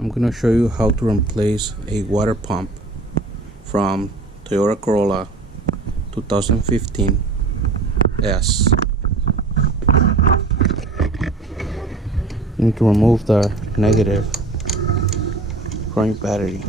I'm going to show you how to replace a water pump from Toyota Corolla 2015 S. You need to remove the negative current battery.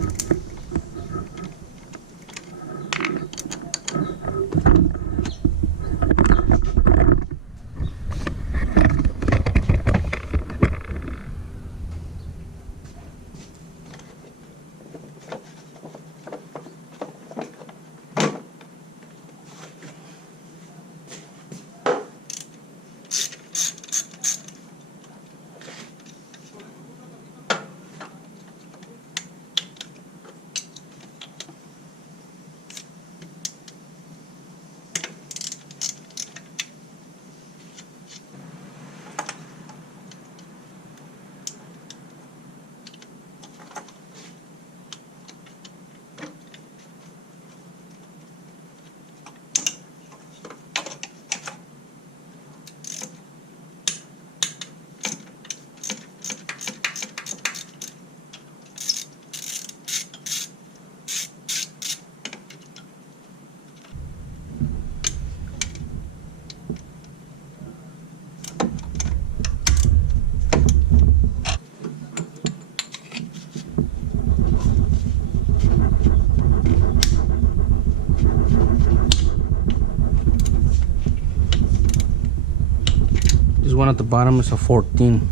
This one at the bottom is a 14.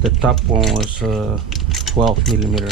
The top one was 12 millimeter.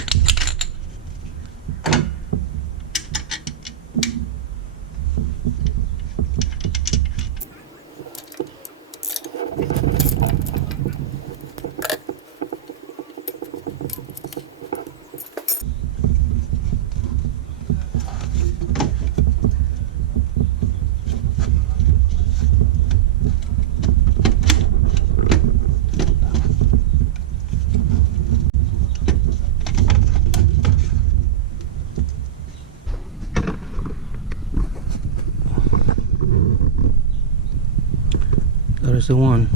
That is the one.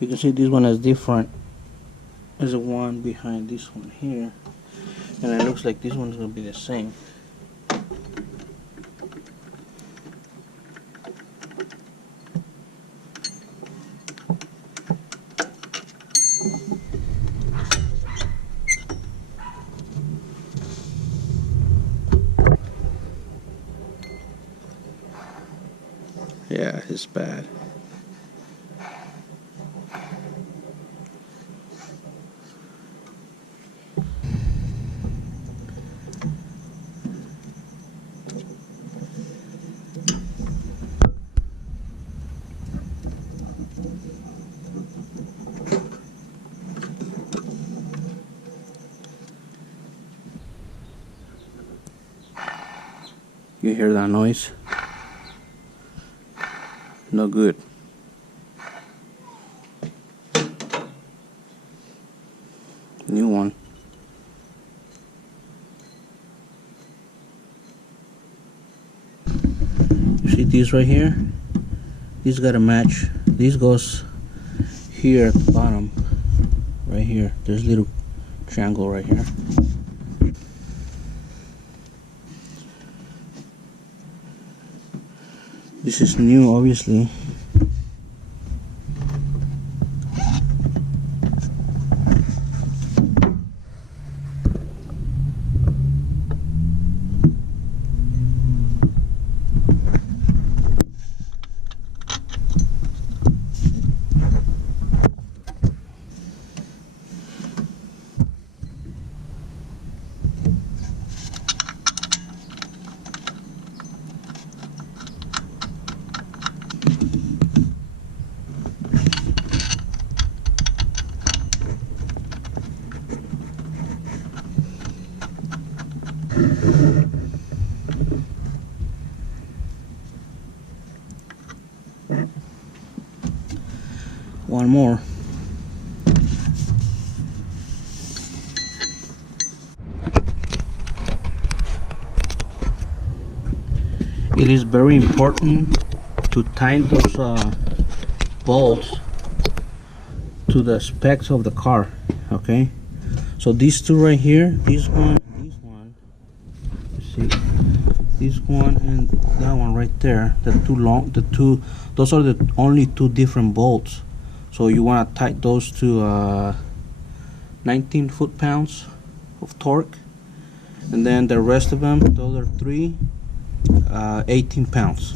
You can see this one is different as the one behind this one here, and it looks like this one's going to be the same. Yeah, it's bad. You hear that noise? No good. New one. You see this right here? This got to match. This goes here at the bottom. Right here. There's a little triangle right here. This is new, obviously. One more. It is very important to tighten those bolts to the specs of the car. Okay, so these two right here, this one, let's see, this one and that one right there, those are the only two different bolts. So you want to tighten those to 19 foot-pounds of torque, and then the rest of them, the other three, 18 pounds.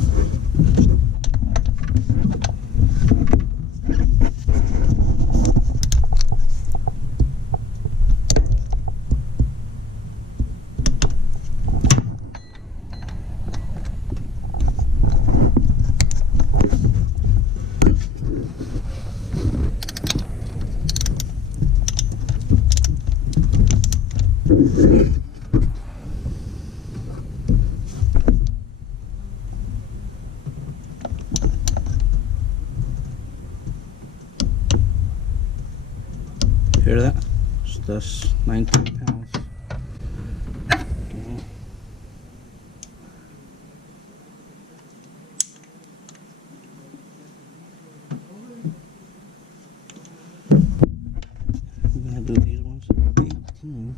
Hear that? So that's 19 pounds. Okay. We're gonna do these ones 18.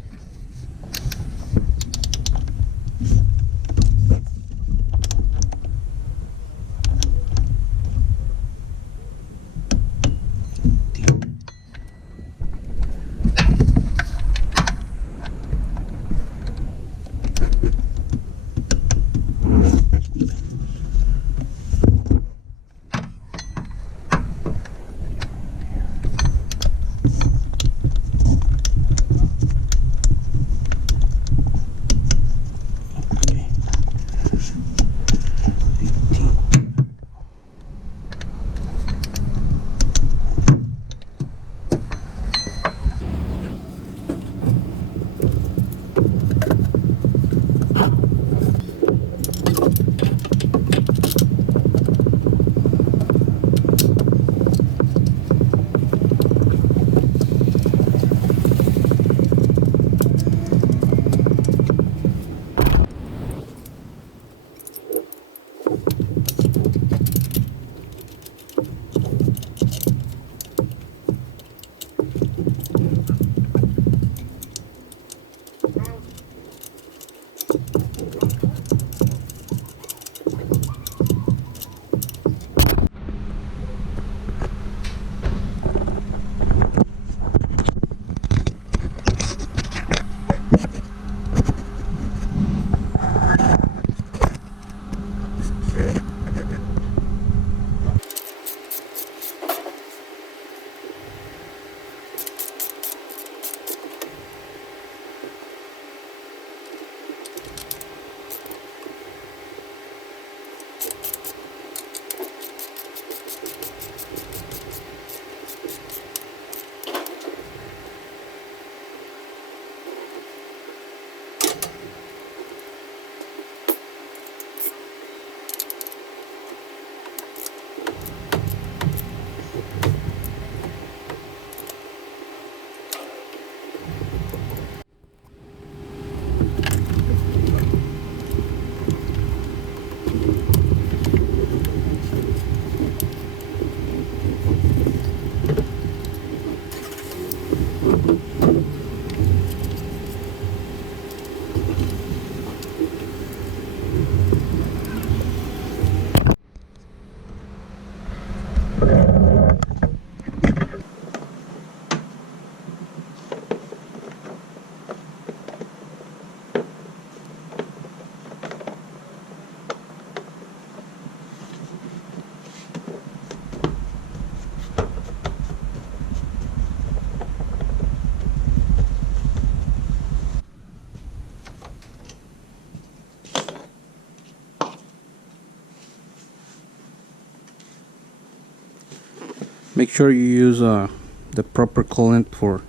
Make sure you use the proper coolant for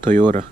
Toyota.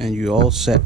And you're all set.